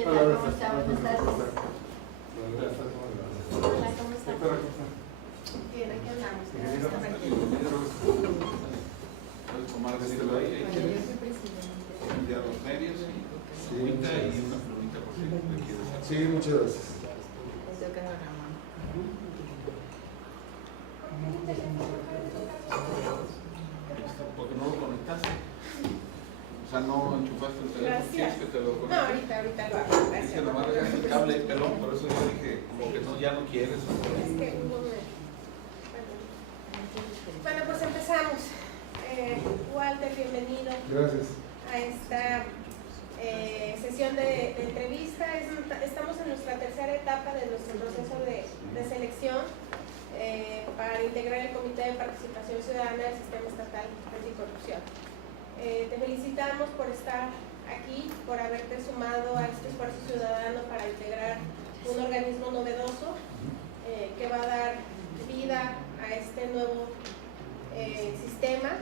¿Qué tal? ¿Cómo está? Buenas tardes. Hola, ¿cómo está? Bien, aquí andamos. Puedes tomar de este lado ahí, Bueno, yo soy presidente. enviar los medios y agüita y una plumita por si le quieres hacer. Sí, muchas gracias. Estoy tocando la mano. Porque no lo conectaste. O sea, no enchufaste el teléfono. Gracias. ¿Quieres que te lo No, conecte? ahorita lo hago. Es Gracias. que nomás regaste el cable y pelón, por eso yo dije, como que no, ya no quieres. Es que bueno, pues empezamos. Walter, bienvenido Gracias. a esta sesión de entrevista. Estamos en nuestra tercera etapa de nuestro proceso de selección para integrar el Comité de Participación Ciudadana del Sistema Estatal Anticorrupción. Te felicitamos por estar aquí, por haberte sumado a este esfuerzo ciudadano para integrar un organismo novedoso que va a dar vida a este nuevo sistema.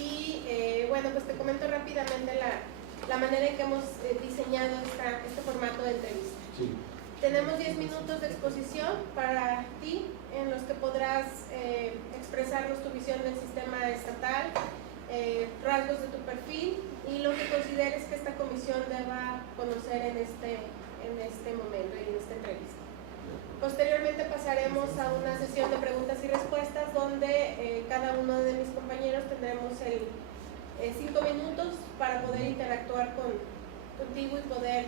Y bueno, pues te comento rápidamente la manera en que hemos diseñado este formato de entrevista. Sí. Tenemos 10 minutos de exposición para ti, en los que podrás expresarnos tu visión del sistema estatal, rasgos de tu perfil y lo que consideres que esta comisión deba conocer en este momento y en esta entrevista. Posteriormente pasaremos a una sesión de preguntas y respuestas donde cada uno de mis compañeros tendremos 5 minutos para poder interactuar contigo y poder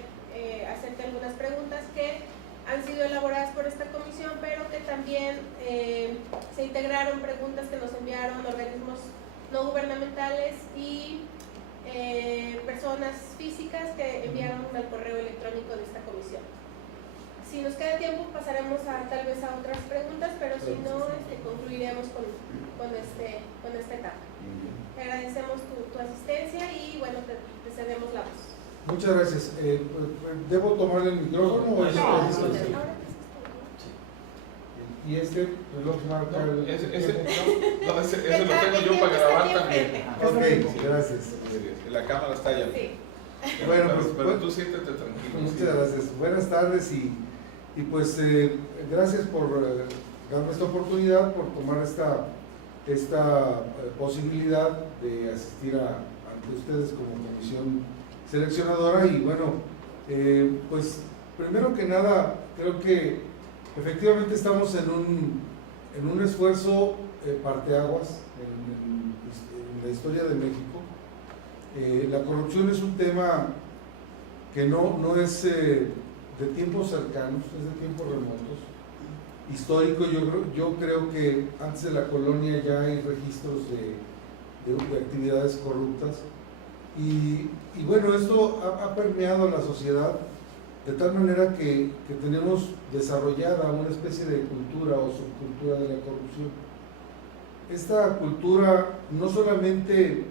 hacerte algunas preguntas que han sido elaboradas por esta comisión, pero que también se integraron preguntas que nos enviaron organismos no gubernamentales y personas físicas que enviaron al correo electrónico de esta comisión. Si nos queda tiempo pasaremos tal vez a otras preguntas, pero si no, concluiremos con esta etapa. Te agradecemos tu asistencia y bueno, te cedemos la voz. Muchas gracias. ¿Debo tomar el micrófono o es No, a distancia? ¿Y este reloj marca el Ese tiempo? lo tengo yo para grabar también. Ok, gracias. La cámara está allá. Sí. Bueno, Pero pues tú siéntete tranquilo. muchas gracias. Buenas tardes y pues gracias por darme esta oportunidad, por tomar esta posibilidad de asistir ante ustedes como comisión seleccionadora. Y bueno, pues primero que nada creo que efectivamente estamos en un esfuerzo parteaguas en la historia de México. La corrupción es un tema que no es de tiempos cercanos, es de tiempos remotos. Histórico, yo creo que antes de la colonia ya hay registros de actividades corruptas. Y bueno, esto ha permeado la sociedad de tal manera que tenemos desarrollada una especie de cultura o subcultura de la corrupción. Esta cultura no solamente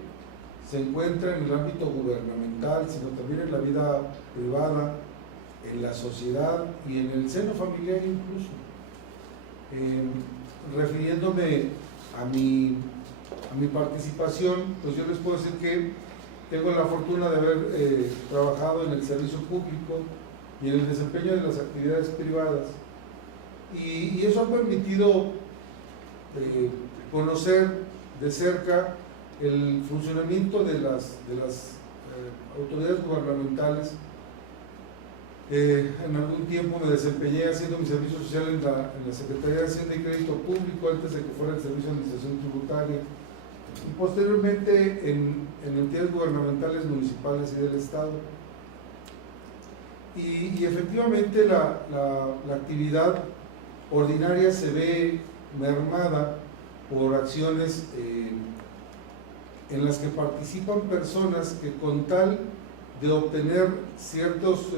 se encuentra en el ámbito gubernamental, sino también en la vida privada, en la sociedad y en el seno familiar incluso. Refiriéndome a mi participación, pues yo les puedo decir que tengo la fortuna de haber trabajado en el servicio público y en el desempeño de las actividades privadas, y eso ha permitido conocer de cerca el funcionamiento de las autoridades gubernamentales. En algún tiempo me desempeñé haciendo mi servicio social en la Secretaría de Hacienda y Crédito Público antes de que fuera el Servicio de Administración Tributaria, y posteriormente en entidades gubernamentales municipales y del Estado. Y efectivamente la actividad ordinaria se ve mermada por acciones en las que participan personas que, con tal de obtener ciertos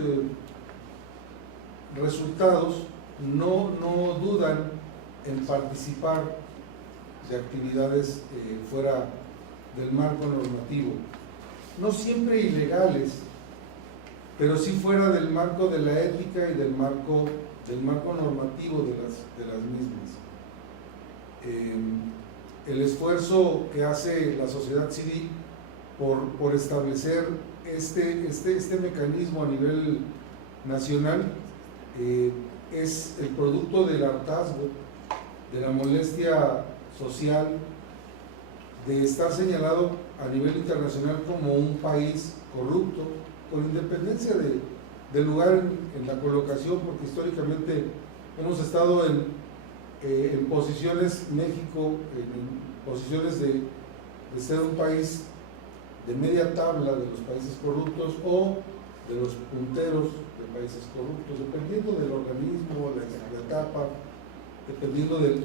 resultados, no dudan en participar de actividades fuera del marco normativo, no siempre ilegales, pero sí fuera del marco de la ética y del marco normativo de las mismas. El esfuerzo que hace la sociedad civil por establecer este mecanismo a nivel nacional es el producto del hartazgo, de la molestia social, de estar señalado a nivel internacional como un país corrupto, con independencia del lugar en la colocación, porque históricamente hemos estado en posiciones, México, en posiciones de ser un país de media tabla de los países corruptos o de los punteros de países corruptos, dependiendo del organismo, la etapa, dependiendo del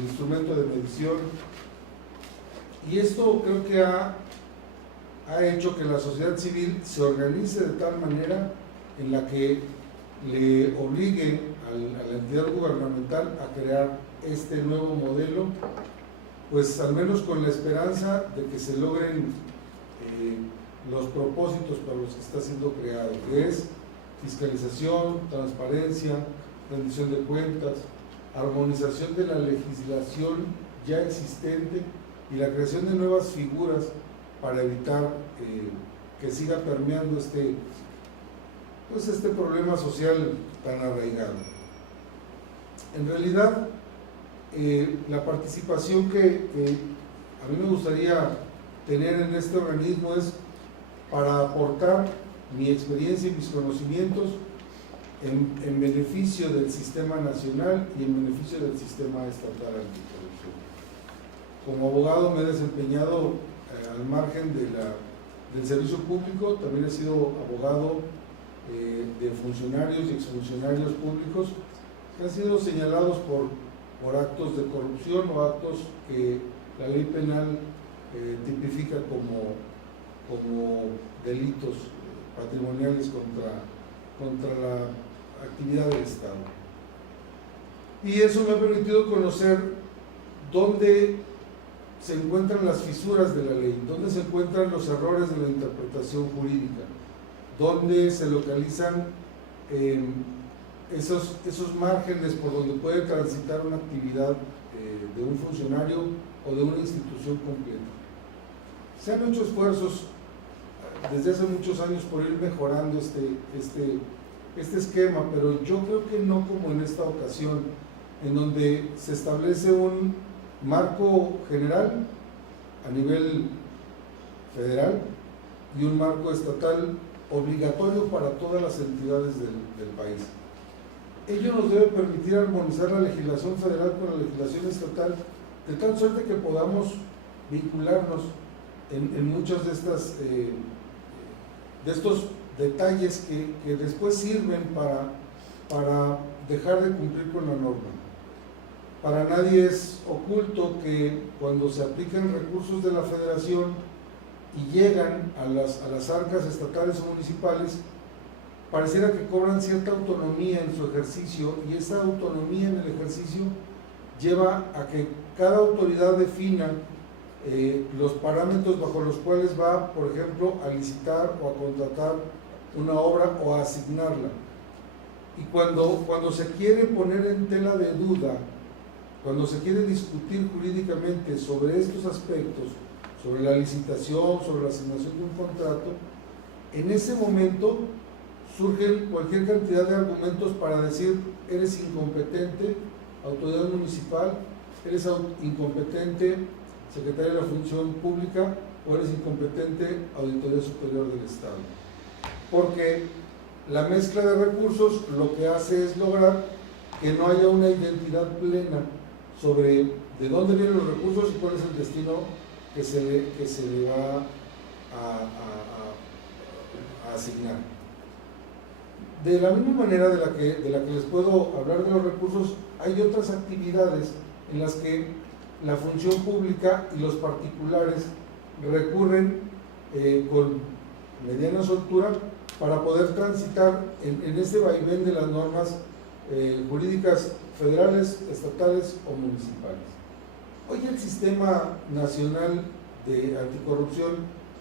instrumento de medición. Y esto creo que ha hecho que la sociedad civil se organice de tal manera en la que le obligue a la entidad gubernamental a crear este nuevo modelo, pues al menos con la esperanza de que se logren los propósitos para los que está siendo creado, que es fiscalización, transparencia, rendición de cuentas, armonización de la legislación ya existente y la creación de nuevas figuras para evitar que siga permeando este problema social tan arraigado. En realidad, la participación que a mí me gustaría tener en este organismo es para aportar mi experiencia y mis conocimientos en beneficio del sistema nacional y en beneficio del sistema estatal anticorrupción. Como abogado me he desempeñado al margen del servicio público, también he sido abogado de funcionarios y exfuncionarios públicos que han sido señalados por actos de corrupción o actos que la ley penal tipifica como delitos patrimoniales contra la actividad del Estado. Y eso me ha permitido conocer dónde se encuentran las fisuras de la ley, dónde se encuentran los errores de la interpretación jurídica, dónde se localizan esos márgenes por donde puede transitar una actividad de un funcionario o de una institución completa. Se han hecho esfuerzos desde hace muchos años por ir mejorando este esquema, pero yo creo que no como en esta ocasión, en donde se establece un marco general a nivel federal y un marco estatal obligatorio para todas las entidades del país. Ello nos debe permitir armonizar la legislación federal con la legislación estatal, de tal suerte que podamos vincularnos en muchos de estos detalles que después sirven para dejar de cumplir con la norma. Para nadie es oculto que cuando se aplican recursos de la federación y llegan a las arcas estatales o municipales, pareciera que cobran cierta autonomía en su ejercicio, y esa autonomía en el ejercicio lleva a que cada autoridad defina los parámetros bajo los cuales va, por ejemplo, a licitar o a contratar una obra o a asignarla. Y cuando se quiere poner en tela de duda, cuando se quiere discutir jurídicamente sobre estos aspectos, sobre la licitación, sobre la asignación de un contrato, en ese momento surgen cualquier cantidad de argumentos para decir: eres incompetente, autoridad municipal, eres incompetente, secretario de la Función Pública, o eres incompetente, Auditoría Superior del Estado. Porque la mezcla de recursos lo que hace es lograr que no haya una identidad plena sobre de dónde vienen los recursos y cuál es el destino que se le va a asignar. De la misma manera de la que les puedo hablar de los recursos, hay otras actividades en las que la función pública y los particulares recurren con mediana soltura para poder transitar en este vaivén de las normas jurídicas federales, estatales o municipales. Hoy el sistema nacional de anticorrupción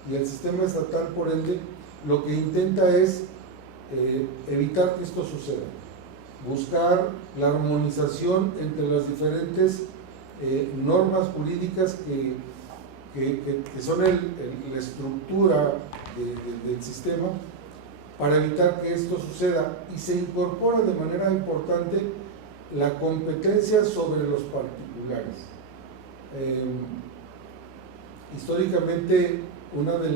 y el sistema estatal, por ende, lo que intenta es evitar que esto suceda, buscar la armonización entre las diferentes normas jurídicas que son la estructura del sistema, para evitar que esto suceda, y se incorpora de manera importante la competencia sobre los particulares. Históricamente, una de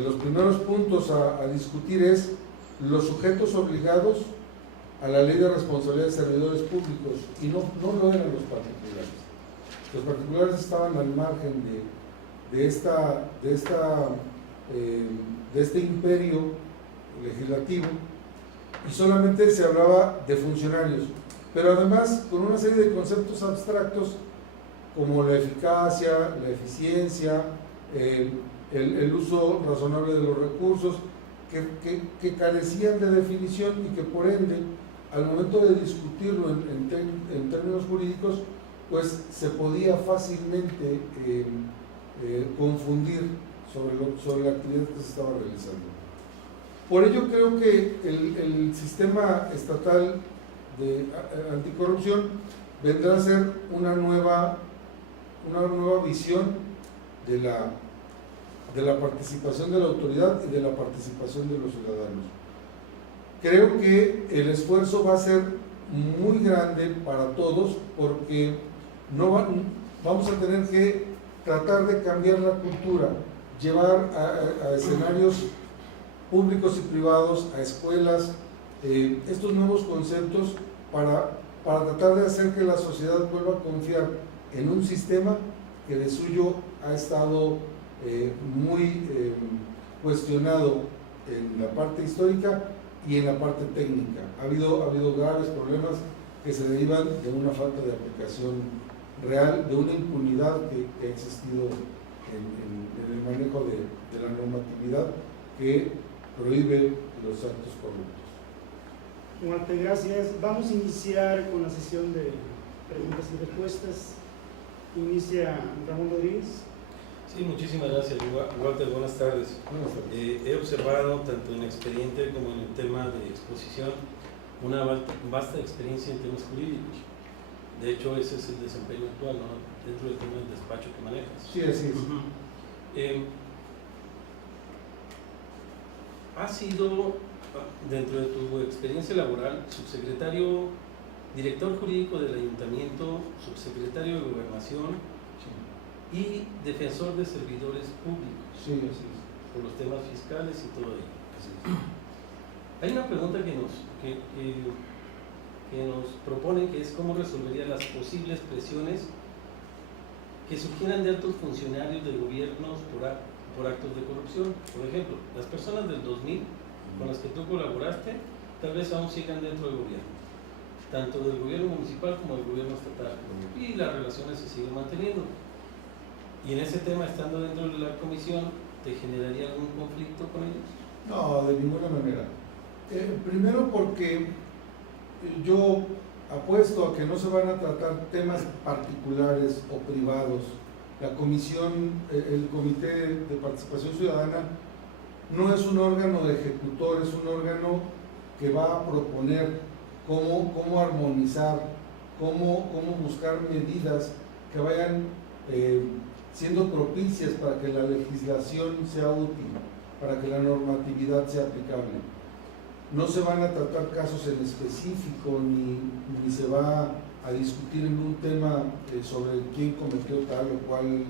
los primeros puntos a discutir es los sujetos obligados a la ley de responsabilidad de servidores públicos, y no lo eran los particulares. Los particulares estaban al margen de este imperio legislativo, y solamente se hablaba de funcionarios, pero además con una serie de conceptos abstractos como la eficacia, la eficiencia, el uso razonable de los recursos, que carecían de definición, y que por ende, al momento de discutirlo en términos jurídicos, pues se podía fácilmente confundir sobre la actividad que se estaba realizando. Por ello creo que el sistema estatal de anticorrupción vendrá a ser una nueva visión de la participación de la autoridad y de la participación de los ciudadanos. Creo que el esfuerzo va a ser muy grande para todos, porque vamos a tener que tratar de cambiar la cultura, llevar a escenarios públicos y privados, a escuelas, estos nuevos conceptos para tratar de hacer que la sociedad vuelva a confiar en un sistema que de suyo ha estado muy cuestionado en la parte histórica y en la parte técnica. Ha habido graves problemas que se derivan de una falta de aplicación real, de una impunidad que ha existido en el manejo de la normatividad que prohíbe los actos corruptos. Muchas gracias. Vamos a iniciar con la sesión de preguntas y respuestas. Inicia Ramón Rodríguez. Sí, muchísimas gracias, Walter. Buenas tardes. Buenas tardes. He observado, tanto en el expediente como en el tema de exposición, una vasta experiencia en temas jurídicos. De hecho, ese es el desempeño actual, ¿no?, dentro del tema del despacho que manejas. Sí, así es. ¿Has sido, dentro de tu experiencia laboral, subsecretario, director jurídico del ayuntamiento, subsecretario de gobernación y defensor de servidores públicos? Sí, así es. Por los temas fiscales y todo ello. Hay una pregunta que nos propone, que es cómo resolvería las posibles presiones que surgieran de altos funcionarios de gobiernos por actos de corrupción. Por ejemplo, las personas del 2000 con las que tú colaboraste tal vez aún sigan dentro del gobierno, tanto del gobierno municipal como del gobierno estatal, y las relaciones se siguen manteniendo. Y en ese tema, estando dentro de la comisión, ¿te generaría algún conflicto con ellos? No, de ninguna manera. Primero porque yo apuesto a que no se van a tratar temas particulares o privados. La comisión, el Comité de Participación Ciudadana, no es un órgano ejecutor, es un órgano que va a proponer cómo armonizar, cómo buscar medidas que vayan siendo propicias para que la legislación sea útil, para que la normatividad sea aplicable. No se van a tratar casos en específico, ni se va a discutir en un tema sobre quién cometió tal o cual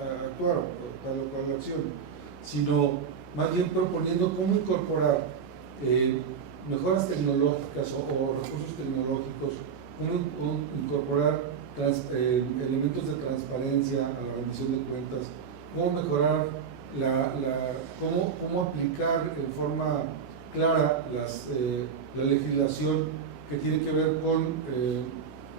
actuar, tal o cual acción, sino más bien proponiendo cómo incorporar mejoras tecnológicas o recursos tecnológicos, cómo incorporar elementos de transparencia a la rendición de cuentas, cómo mejorar cómo aplicar en forma clara la legislación que tiene que ver con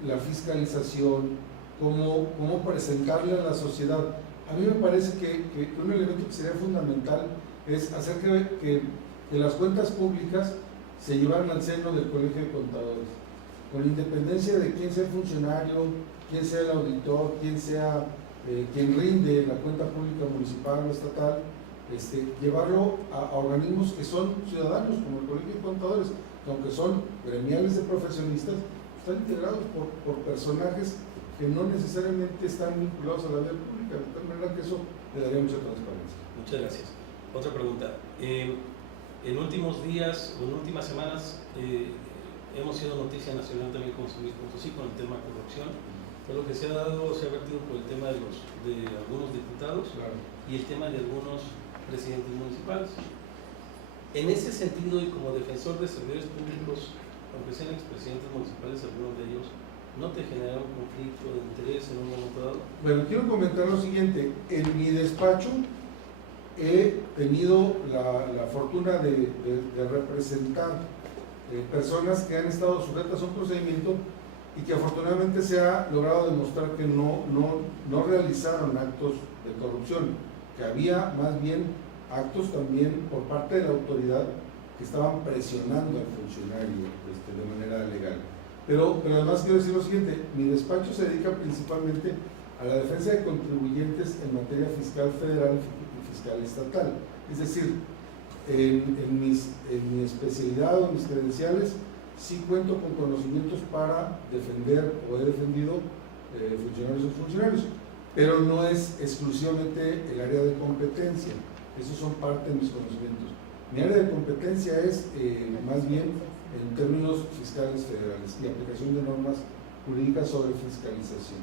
la fiscalización, cómo presentarle a la sociedad. A mí me parece que un elemento que sería fundamental es hacer que las cuentas públicas se llevaran al seno del Colegio de Contadores, con independencia de quién sea el funcionario, quién sea el auditor, quién sea quien rinde la cuenta pública municipal o estatal, llevarlo a organismos que son ciudadanos, como el Colegio de Contadores, que aunque son gremiales de profesionistas, están integrados por personajes que no necesariamente están vinculados a la vida pública, de tal manera que eso le daría mucha transparencia. Muchas gracias. Otra pregunta. En últimos días o en últimas semanas hemos sido noticia nacional también con San Luis Potosí con el tema corrupción. Todo lo que se ha vertido por el tema de algunos diputados Claro. y el tema de algunos presidentes municipales. En ese sentido, y como defensor de servidores públicos, aunque sean expresidentes municipales, algunos de ellos, ¿no te genera un conflicto de interés en un momento dado? Bueno, quiero comentar lo siguiente. En mi despacho he tenido la fortuna de representar personas que han estado sujetas a un procedimiento y que afortunadamente se ha logrado demostrar que no realizaron actos de corrupción, que había más bien actos también por parte de la autoridad que estaban presionando al funcionario de manera legal. Pero además quiero decir lo siguiente, mi despacho se dedica principalmente a la defensa de contribuyentes en materia fiscal federal y fiscal estatal. Es decir, en mi especialidad o en mis credenciales sí cuento con conocimientos para defender o he defendido funcionarios o funcionarios, pero no es exclusivamente el área de competencia, esos son parte de mis conocimientos. Mi área de competencia es más bien en términos fiscales federales y aplicación de normas jurídicas sobre fiscalización.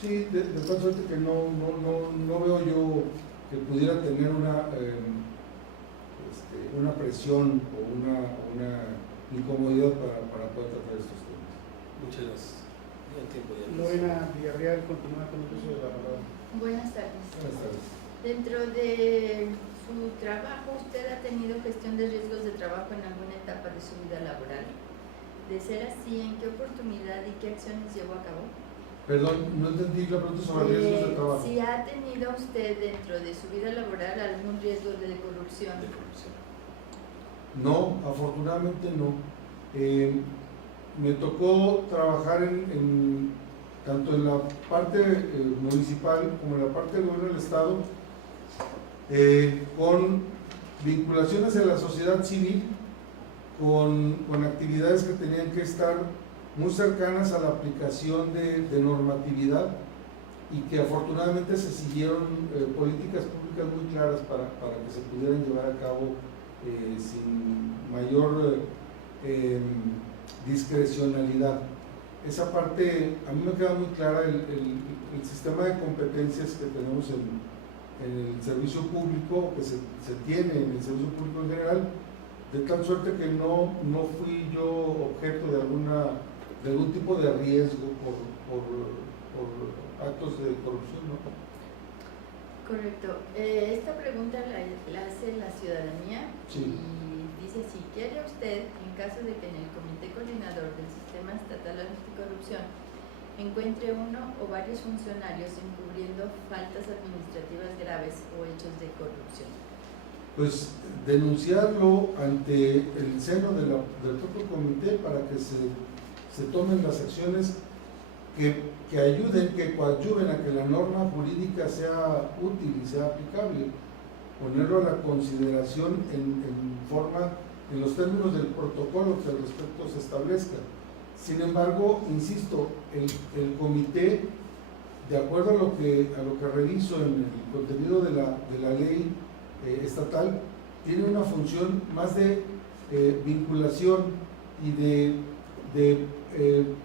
Sí, de tal suerte que no veo yo que pudiera tener una presión o una incomodidad para poder tratar estos temas. Muchas gracias. Ya el tiempo ya. Lorena Villarreal continúa con el uso de la palabra. Buenas tardes. Buenas tardes. Dentro de su trabajo, ¿usted ha tenido gestión de riesgos de trabajo en alguna etapa de su vida laboral? De ser así, ¿en qué oportunidad y qué acciones llevó a cabo? Perdón, no entendí la pregunta sobre riesgos de trabajo. Si ha tenido usted dentro de su vida laboral algún riesgo de corrupción. De corrupción. No, afortunadamente no. Me tocó trabajar tanto en la parte municipal como en la parte del gobierno del estado con vinculaciones a la sociedad civil, con actividades que tenían que estar muy cercanas a la aplicación de normatividad y que afortunadamente se siguieron políticas públicas muy claras para que se pudieran llevar a cabo sin mayor discrecionalidad. Esa parte a mí me queda muy clara, el sistema de competencias que tenemos en el servicio público, que se tiene en el servicio público en general, de tal suerte que no fui yo objeto de algún tipo de riesgo por actos de corrupción, ¿no? Correcto. Esta pregunta la hace la ciudadanía. Sí. Y dice así: ¿qué haría usted en caso de que en el Comité Coordinador del Sistema Estatal Anticorrupción encuentre uno o varios funcionarios encubriendo faltas administrativas graves o hechos de corrupción? Pues denunciarlo ante el seno del propio comité para que se tomen las acciones que ayuden, que coadyuven a que la norma jurídica sea útil y sea aplicable, ponerlo a la consideración en los términos del protocolo que al respecto se establezca. Sin embargo, insisto, el comité, de acuerdo a lo que reviso en el contenido de la ley estatal, tiene una función más de vinculación y de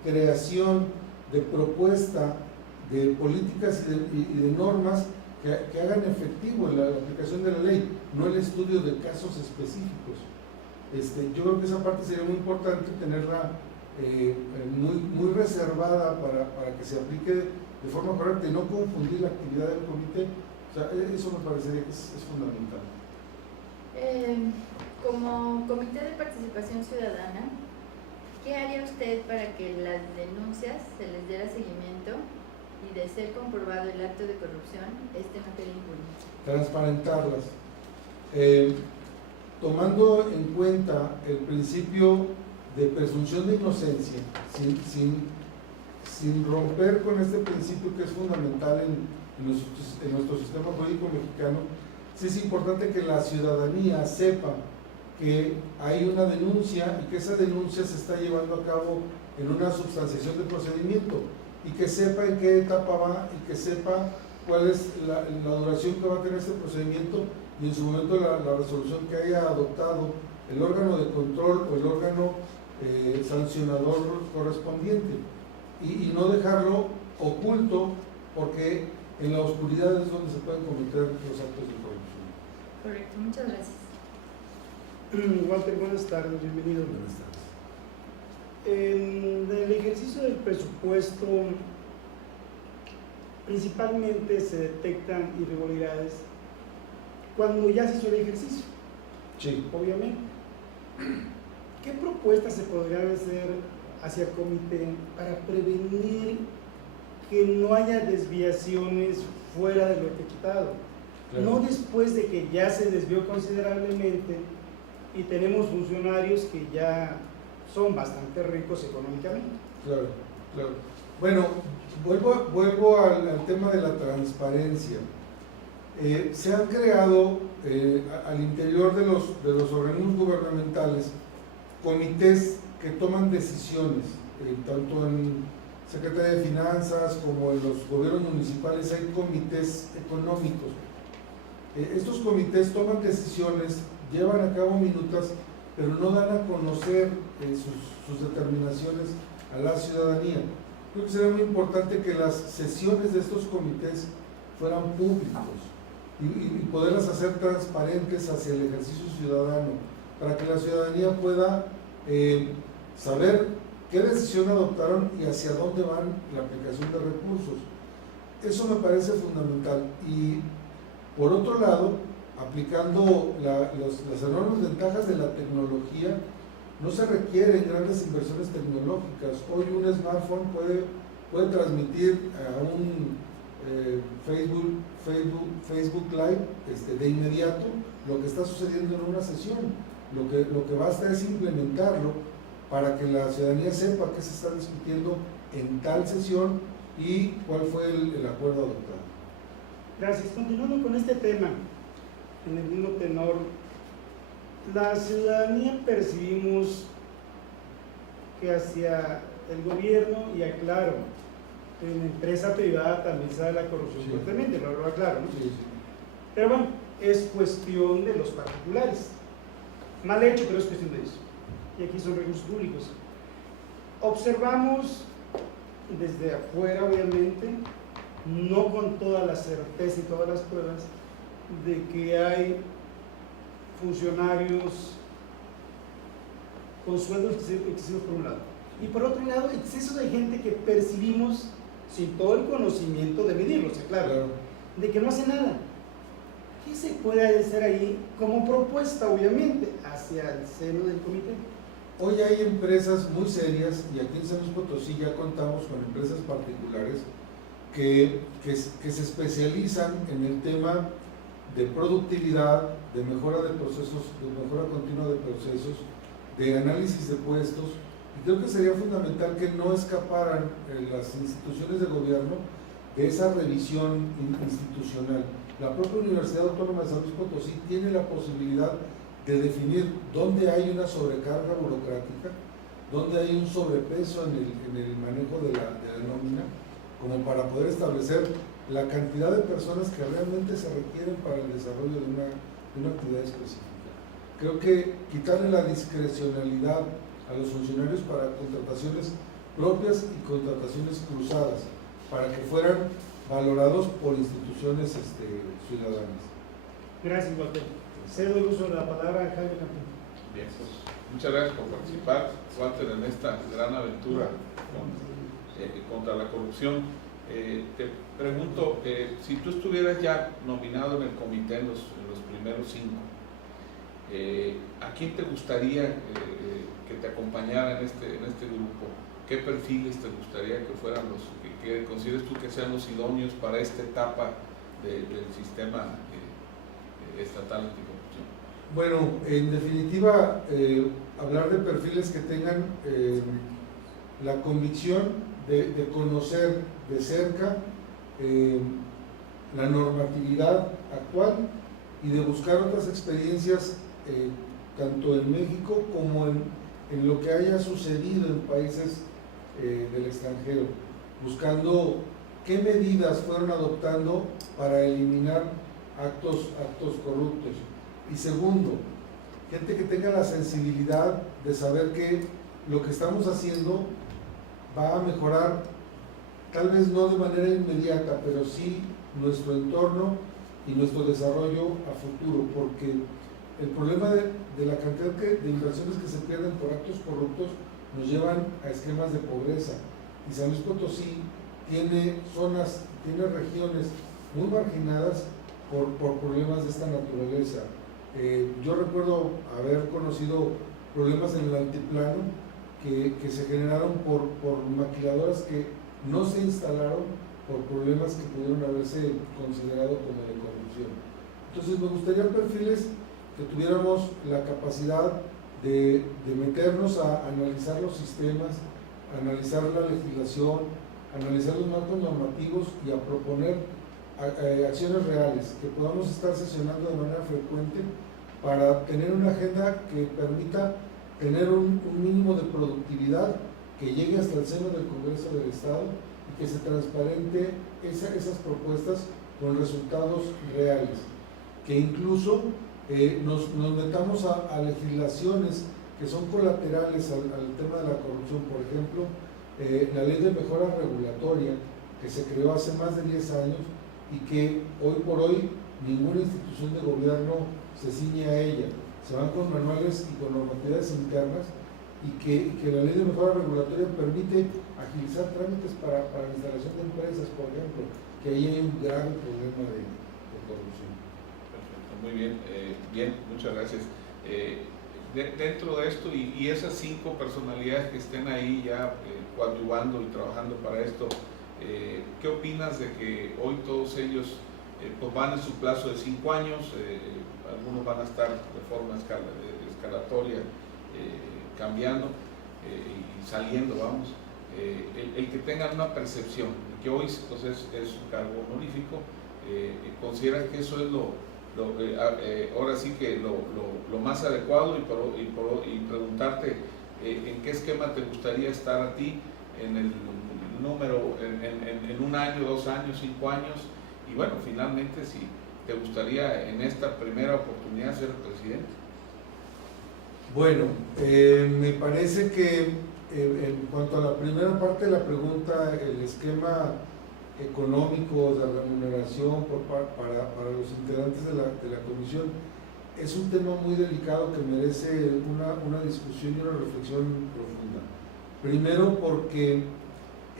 creación, de propuesta de políticas y de normas que hagan efectivo la aplicación de la ley, no el estudio de casos específicos. Yo creo que esa parte sería muy importante tenerla muy reservada para que se aplique de forma correcta y no confundir la actividad del comité. O sea, eso me parecería que es fundamental. Como Comité de Participación Ciudadana, ¿qué haría usted para que las denuncias se les diera seguimiento y, de ser comprobado el acto de corrupción, no quede impune? Transparentarlas. Tomando en cuenta el principio de presunción de inocencia, sin romper con este principio que es fundamental en nuestro sistema jurídico mexicano, sí es importante que la ciudadanía sepa que hay una denuncia y que esa denuncia se está llevando a cabo en una substanciación de procedimiento y que sepa en qué etapa va y que sepa cuál es la duración que va a tener este procedimiento y en su momento la resolución que haya adoptado el órgano de control o el órgano sancionador correspondiente y no dejarlo oculto, porque en la oscuridad es donde se pueden cometer los actos de corrupción. Correcto, muchas gracias. Walter, buenas tardes, bienvenido. Buenas tardes. En el ejercicio del presupuesto, principalmente se detectan irregularidades cuando ya se hizo el ejercicio, Sí. obviamente. ¿Qué propuestas se podrían hacer hacia el comité para prevenir que no haya desviaciones fuera de lo ejecutado? Claro. No después de que ya se desvió considerablemente y tenemos funcionarios que ya son bastante ricos económicamente. Claro, claro. Bueno, vuelvo al tema de la transparencia. Se han creado al interior de los organismos gubernamentales comités que toman decisiones, tanto en Secretaría de Finanzas como en los gobiernos municipales hay comités económicos. Estos comités toman decisiones, llevan a cabo minutas, pero no dan a conocer sus determinaciones a la ciudadanía. Creo que sería muy importante que las sesiones de estos comités fueran públicos y poderlas hacer transparentes hacia el ejercicio ciudadano, para que la ciudadanía pueda saber qué decisión adoptaron y hacia dónde van la aplicación de recursos. Eso me parece fundamental. Y por otro lado, aplicando las enormes ventajas de la tecnología, no se requieren grandes inversiones tecnológicas. Hoy un smartphone puede transmitir a un Facebook Live de inmediato lo que está sucediendo en una sesión. Lo que basta es implementarlo para que la ciudadanía sepa qué se está discutiendo en tal sesión y cuál fue el acuerdo adoptado. Gracias. Continuando con este tema, en el mismo tenor, la ciudadanía percibimos que hacia el gobierno, y aclaro, en empresa privada también se da la corrupción Sí. fuertemente, lo aclaro, ¿no? Sí, sí. Pero bueno, es cuestión de los particulares. Mal hecho, pero es cuestión de eso. Y aquí son recursos públicos. Observamos desde afuera, obviamente, no con toda la certeza y todas las pruebas, de que hay funcionarios con sueldos excesivos por un lado. Y por otro lado, exceso de gente que percibimos sin todo el conocimiento de medirlo, o sea, claro, de que no hace nada. ¿Qué se puede hacer ahí como propuesta, obviamente, hacia el seno del comité? Hoy hay empresas muy serias, y aquí en San Luis Potosí ya contamos con empresas particulares que se especializan en el tema de productividad, de mejora de procesos, de mejora continua de procesos, de análisis de puestos, y creo que sería fundamental que no escaparan las instituciones de gobierno de esa revisión institucional. La propia Universidad Autónoma de San Luis Potosí tiene la posibilidad de definir dónde hay una sobrecarga burocrática, dónde hay un sobrepeso en el manejo de la nómina, como para poder establecer la cantidad de personas que realmente se requieren para el desarrollo de una actividad específica. Creo que quitarle la discrecionalidad a los funcionarios para contrataciones propias y contrataciones cruzadas, para que fueran valorados por instituciones ciudadanas. Gracias, Walter. Cedo el uso de la palabra a Jaime Campín. Bien, pues, muchas gracias por participar, Walter, en esta gran aventura contra la corrupción. Te pregunto, si tú estuvieras ya nominado en el comité en los primeros 5, ¿a quién te gustaría que te acompañara en este grupo? ¿Qué perfiles te gustaría que fueran los que consideres tú que sean los idóneos para esta etapa del sistema estatal anticorrupción? Bueno, en definitiva, hablar de perfiles que tengan la convicción de conocer de cerca la normatividad actual y de buscar otras experiencias tanto en México como en lo que haya sucedido en países del extranjero, buscando qué medidas fueron adoptando para eliminar actos corruptos. Y segundo, gente que tenga la sensibilidad de saber que lo que estamos haciendo va a mejorar, tal vez no de manera inmediata, pero sí nuestro entorno y nuestro desarrollo a futuro, porque el problema de la cantidad de inversiones que se pierden por actos corruptos nos llevan a esquemas de pobreza. Y San Luis Potosí tiene zonas, tiene regiones muy marginadas por problemas de esta naturaleza. Yo recuerdo haber conocido problemas en el altiplano que se generaron por maquiladoras que no se instalaron por problemas que pudieron haberse considerado como de corrupción. Entonces me gustaría perfiles que tuviéramos la capacidad de meternos a analizar los sistemas, analizar la legislación, analizar los marcos normativos y a proponer acciones reales, que podamos estar sesionando de manera frecuente para tener una agenda que permita tener un mínimo de productividad que llegue hasta el seno del Congreso del Estado y que se transparente esas propuestas con resultados reales, que incluso nos metamos a legislaciones que son colaterales al tema de la corrupción. Por ejemplo, la ley de mejora regulatoria que se creó hace más de 10 años y que hoy por hoy ninguna institución de gobierno se ciñe a ella, se van con manuales y con normatividades internas, y que la ley de mejora regulatoria permite agilizar trámites para la instalación de empresas, por ejemplo, que ahí hay un grave problema de corrupción. Perfecto, muy bien, bien, muchas gracias. Dentro de esto y esas 5 personalidades que estén ahí ya coadyuvando y trabajando para esto, ¿qué opinas de que hoy todos ellos pues van en su plazo de 5 años? Algunos van a estar de forma escalatoria, cambiando y saliendo, vamos. El que tengan una percepción de que hoy pues, es un cargo honorífico, consideran que eso es ahora sí que lo más adecuado, y preguntarte en qué esquema te gustaría estar a ti en el número, en 1 año, 2 años, 5 años, y bueno, finalmente si te gustaría en esta primera oportunidad ser presidente. Bueno, me parece que en cuanto a la primera parte de la pregunta, el esquema económico de remuneración para los integrantes de la comisión es un tema muy delicado que merece una discusión y una reflexión profunda. Primero porque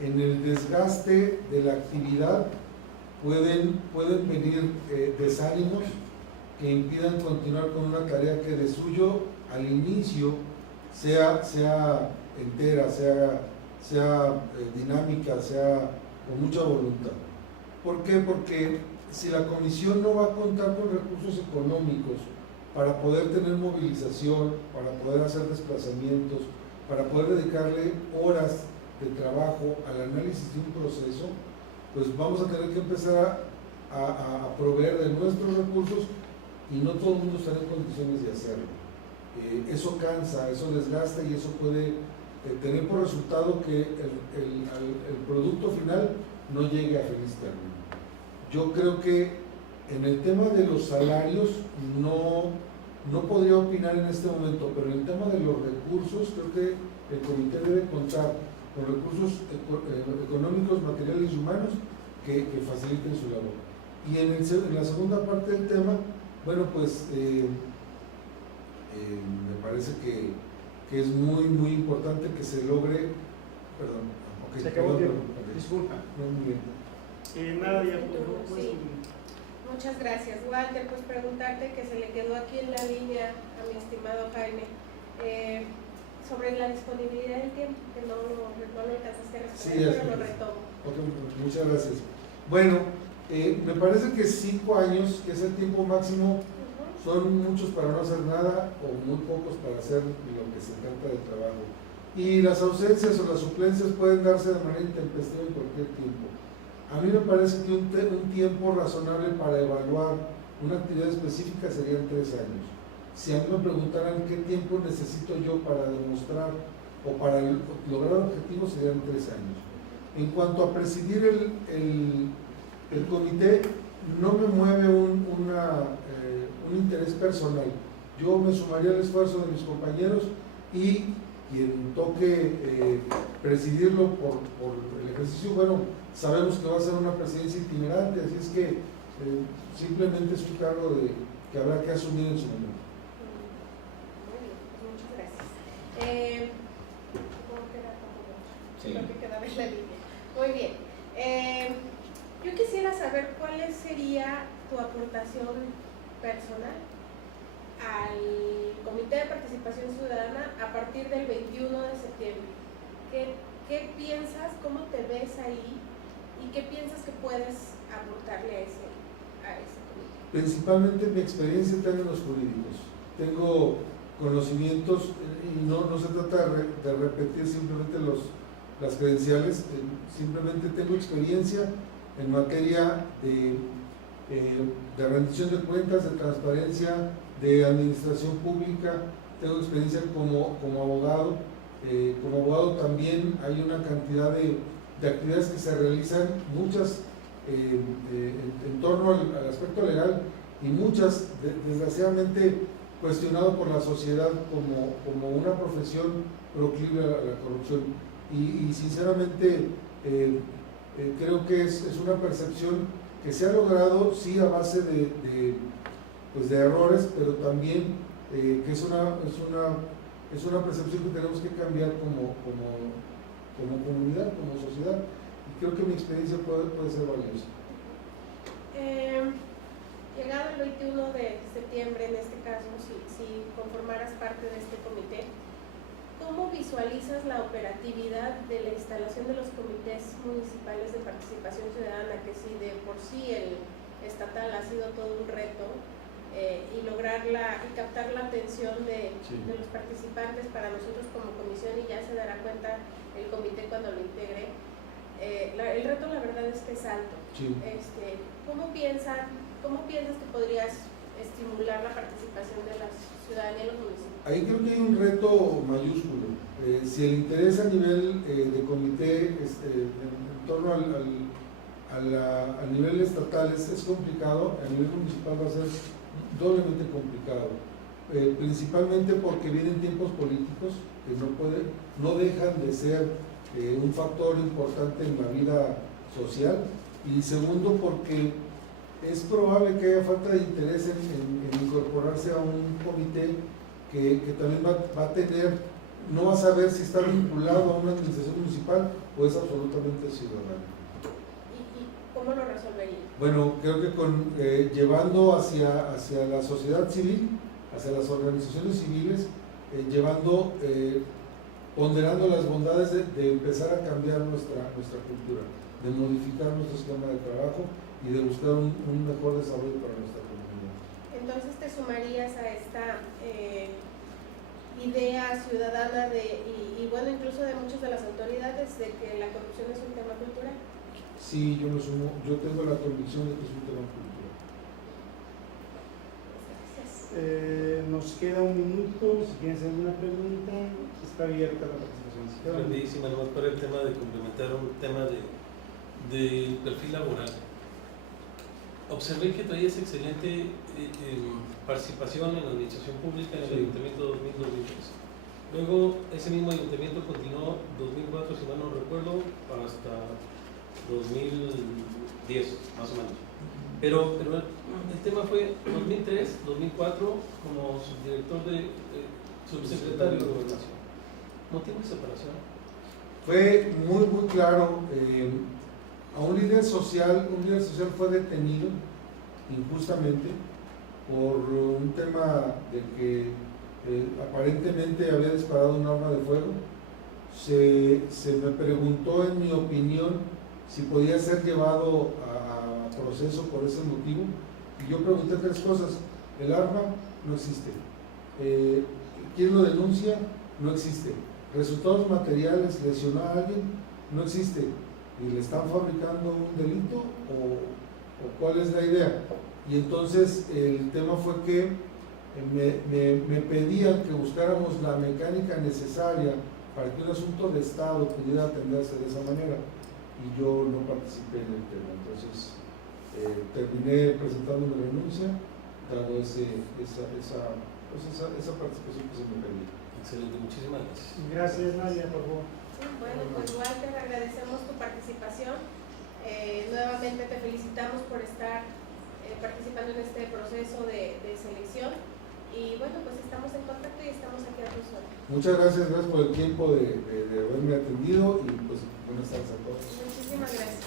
en el desgaste de la actividad pueden venir desánimos que impidan continuar con una tarea que de suyo al inicio sea entera, sea dinámica, sea con mucha voluntad. ¿Por qué? Porque si la comisión no va a contar con recursos económicos para poder tener movilización, para poder hacer desplazamientos, para poder dedicarle horas de trabajo al análisis de un proceso, pues vamos a tener que empezar a proveer de nuestros recursos y no todo el mundo estará en condiciones de hacerlo. Eso cansa, eso desgasta y eso puede tener por resultado que el producto final no llegue a feliz término. Yo creo que en el tema de los salarios no podría opinar en este momento, pero en el tema de los recursos creo que el comité debe contar con recursos económicos, materiales y humanos que faciliten su labor. Y en la segunda parte del tema, bueno, pues me parece que es muy importante que se logre, perdón, se acabó el tiempo, disculpa. Muy bien. Nada, ya Sí. Muchas gracias, Walter. Pues preguntarte, que se le quedó aquí en la línea a mi estimado Jaime, sobre la disponibilidad del tiempo, que no lo alcanzaste a responder, pero lo retomo. Okay, muchas gracias. Bueno, me parece que 5 años, que es el tiempo máximo, son muchos para no hacer nada o muy pocos para hacer lo que se trata de trabajo. Y las ausencias o las suplencias pueden darse de manera intempestiva en cualquier tiempo. A mí me parece que un tiempo razonable para evaluar una actividad específica serían 3 años. Si a mí me preguntaran qué tiempo necesito yo para demostrar o para lograr objetivos serían 3 años. En cuanto a presidir el comité, no me mueve un interés personal. Yo me sumaría al esfuerzo de mis compañeros y quien toque presidirlo por el ejercicio, bueno, sabemos que va a ser una presidencia itinerante, así es que simplemente es un cargo que habrá que asumir en su momento. Muy bien, pues muchas gracias. ¿Cómo queda todo? Sí. Lo que quedaba en la línea. Muy bien. Yo quisiera saber cuál sería tu aportación personal al Comité de Participación Ciudadana a partir del 21 de septiembre. ¿Qué piensas, cómo te ves ahí y qué piensas que puedes aportarle a ese comité? Principalmente mi experiencia en términos jurídicos. Tengo conocimientos, y no se trata de repetir simplemente las credenciales, simplemente tengo experiencia en materia de rendición de cuentas, de transparencia, de administración pública, tengo experiencia como abogado. Como abogado también hay una cantidad de actividades que se realizan, muchas en torno al aspecto legal y muchas desgraciadamente cuestionado por la sociedad como una profesión proclive a la corrupción. Y sinceramente creo que es una percepción que se ha logrado, sí, a base de errores, pero también que es una percepción que tenemos que cambiar como comunidad, como sociedad, y creo que mi experiencia puede ser valiosa. Llegado el 21 de septiembre, en este caso, si conformaras parte de este comité, ¿cómo visualizas la operatividad de la instalación de los comités municipales de participación ciudadana, que si de por sí el estatal ha sido todo un reto, y lograrla y captar la atención de los participantes para nosotros como comisión, y ya se dará cuenta el comité cuando lo integre? El reto, la verdad, es que es alto. Sí. ¿Cómo piensas que podrías estimular la participación de la ciudadanía en los municipios? Ahí creo que hay un reto mayúsculo. Si el interés a nivel de comité en torno al nivel estatal es complicado, a nivel municipal va a ser doblemente complicado, principalmente porque vienen tiempos políticos que no dejan de ser un factor importante en la vida social, y segundo porque es probable que haya falta de interés en incorporarse a un comité que también va a tener, no va a saber si está vinculado a una administración municipal o es absolutamente ciudadano. ¿Y cómo lo resolvería? Bueno, creo que llevando hacia la sociedad civil, hacia las organizaciones civiles, ponderando las bondades de empezar a cambiar nuestra cultura, de modificar nuestro esquema de trabajo y de buscar un mejor desarrollo para nuestra comunidad. Entonces te sumarías a esta idea ciudadana y bueno, incluso de muchas de las autoridades, de que la corrupción es un tema cultural. Sí, yo me sumo, yo tengo la convicción de que es un tema cultural. Gracias. Nos queda un minuto, si tienes alguna pregunta, está abierta la participación. Rapidísima, nomás para el tema de complementar un tema del perfil laboral. Observé que traías excelente participación en la administración pública en el Ayuntamiento 2000-2003. Luego, ese mismo ayuntamiento continuó 2004, si mal no recuerdo, hasta 2010, más o menos. Pero el tema fue 2003, 2004 como subdirector subsecretario de Gobernación. ¿Motivo de separación? Fue muy claro. A un líder social fue detenido injustamente por un tema de que aparentemente había disparado un arma de fuego. Se me preguntó, en mi opinión, si podía ser llevado a proceso por ese motivo, y yo pregunté 3 cosas. El arma no existe, ¿quién lo denuncia? No existe. Resultados materiales, lesionó a alguien, no existe. ¿Y le están fabricando un delito o cuál es la idea? Y entonces el tema fue que me pedían que buscáramos la mecánica necesaria para que un asunto de Estado pudiera atenderse de esa manera, y yo no participé en el tema. Entonces, terminé presentando mi renuncia, dado esa participación que se me pedía. Excelente, muchísimas gracias. Gracias, Nadia, por favor. Sí, bueno, pues Walter, agradecemos tu participación. Nuevamente te felicitamos por estar participando en este proceso de selección. Y bueno, pues estamos en contacto y estamos aquí a tus órdenes. Muchas gracias por el tiempo de haberme atendido y pues buenas tardes a todos. Muchísimas gracias.